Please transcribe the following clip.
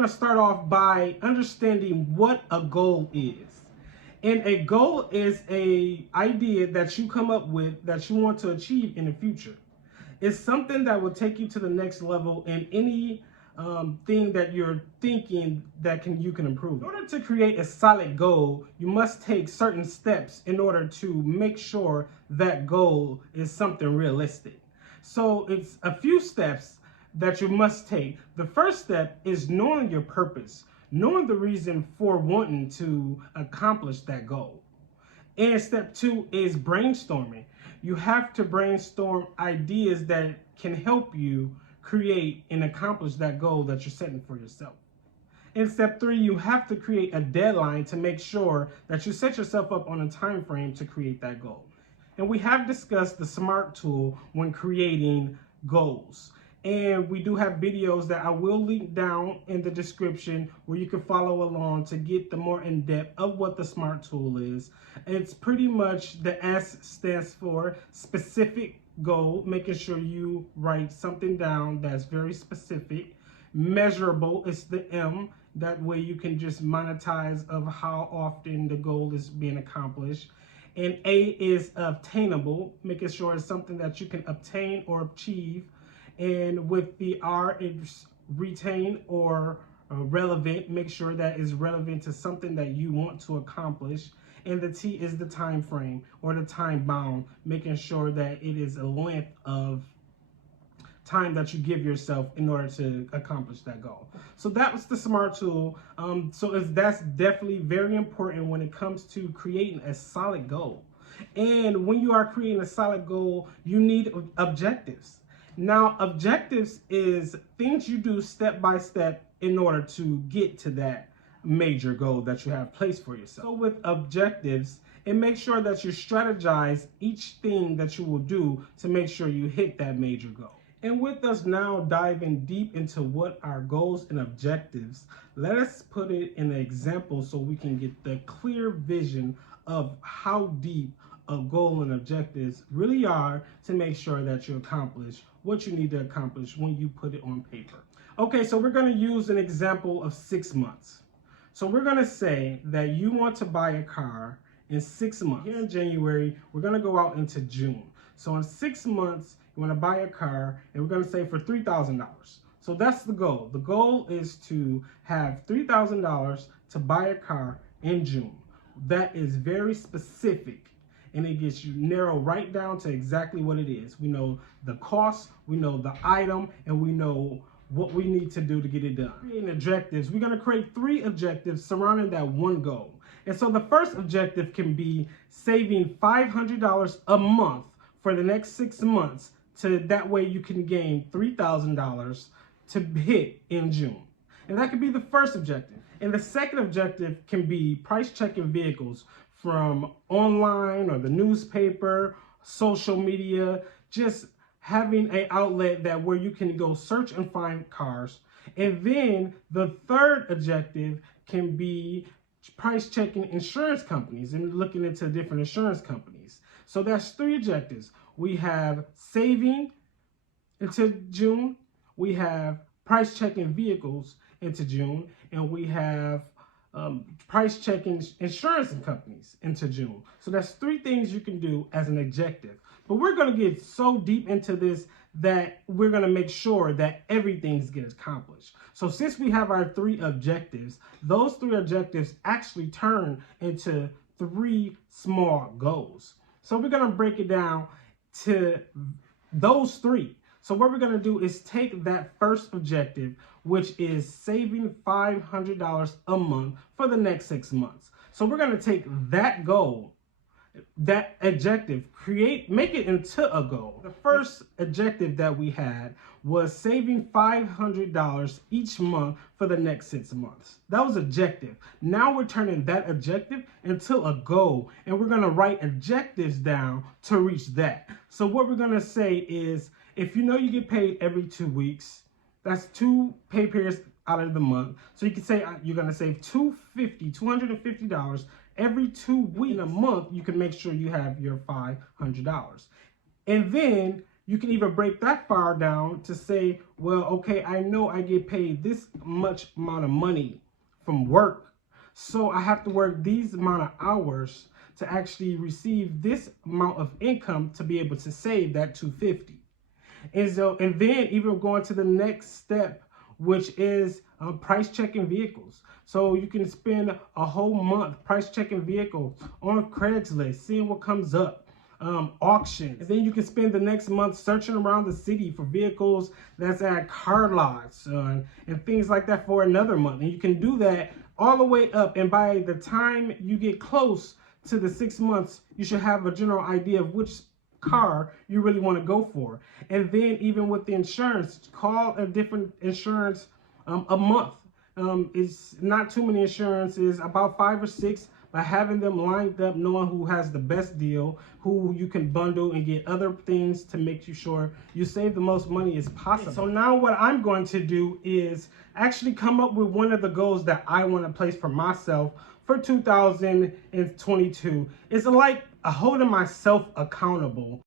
going to start off by understanding what a goal is. And a goal is an idea that you come up with that you want to achieve in the future. It's something that will take you to the next level in any thing that you're thinking that you can improve. In order to create a solid goal, you must take certain steps in order to make sure that goal is something realistic. So it's a few steps that you must take. The first step is knowing your purpose, knowing the reason for wanting to accomplish that goal. And step two is brainstorming. You have to brainstorm ideas that can help you create and accomplish that goal that you're setting for yourself. In step three, you have to create a deadline to make sure that you set yourself up on a time frame to create that goal. And we have discussed the SMART tool when creating goals. And we do have videos that I will link down in the description where you can follow along to get the more in-depth of what the SMART tool is. It's pretty much the S stands for specific goal, making sure you write something down that's very specific. Measurable is the M. That way you can just monetize of how often the goal is being accomplished. And A is obtainable, making sure it's something that you can obtain or achieve. And with the R, it's retain or relevant. Make sure that is relevant to something that you want to accomplish. And the T is the time frame or the time bound, making sure that it is a length of time that you give yourself in order to accomplish that goal. So that was the SMART tool. That's definitely very important when it comes to creating a solid goal. And when you are creating a solid goal, you need objectives. Now, objectives is things you do step by step in order to get to that major goal that you have placed for yourself. So with objectives, it makes sure that you strategize each thing that you will do to make sure you hit that major goal. And with us now diving deep into what our goals and objectives, let us put it in an example so we can get the clear vision of how deep a goal and objectives really are to make sure that you accomplish what you need to accomplish when you put it on paper. Okay, so we're going to use an example of 6 months. So we're going to say that you want to buy a car in 6 months. Here in January, we're going to go out into June. So in 6 months, you want to buy a car, and we're going to say for $3,000. So that's the goal. The goal is to have $3,000 to buy a car in June. That is very specific. And it gets you narrow right down to exactly what it is. We know the cost, we know the item, and we know what we need to do to get it done. Creating objectives, we're going to create 3 objectives surrounding that one goal. And so the first objective can be saving $500 a month for the next 6 months. That way you can gain $3,000 to hit in June. And that could be the first objective. And the second objective can be price checking vehicles from online or the newspaper, social media, just having an outlet that where you can go search and find cars. And then the third objective can be price checking insurance companies and looking into different insurance companies. So that's 3 objectives. We have saving into June, we have price checking vehicles into June, and we have price checking insurance companies into June. So that's 3 things you can do as an objective. But we're going to get so deep into this that we're going to make sure that everything gets accomplished. So since we have our 3 objectives, those 3 objectives actually turn into 3 small goals. So we're going to break it down to those 3. So what we're going to do is take that first objective, which is saving $500 a month for the next 6 months. So we're going to take that goal, that objective, make it into a goal. The first objective that we had was saving $500 each month for the next 6 months. That was objective. Now we're turning that objective into a goal, and we're going to write objectives down to reach that. So what we're going to say is, if you know you get paid every 2 weeks, that's 2 pay periods out of the month. So you can say you're going to save $250 every 2 weeks. In a month, you can make sure you have your $500. And then you can even break that far down to say, well, okay, I know I get paid this much amount of money from work, so I have to work these amount of hours to actually receive this amount of income to be able to save that $250. And then even going to the next step, which is price checking vehicles. So you can spend a whole month price checking vehicles on Craigslist, seeing what comes up, auctions. And then you can spend the next month searching around the city for vehicles that's at car lots and things like that for another month. And you can do that all the way up. And by the time you get close to the 6 months, you should have a general idea of which car you really want to go for. And then even with the insurance, call a different insurance a month. It's not too many insurances, about 5 or 6, by having them lined up, knowing who has the best deal, who you can bundle and get other things to make you sure you save the most money as possible. So now what I'm going to do is actually come up with one of the goals that I want to place for myself for 2022. It's like holding myself accountable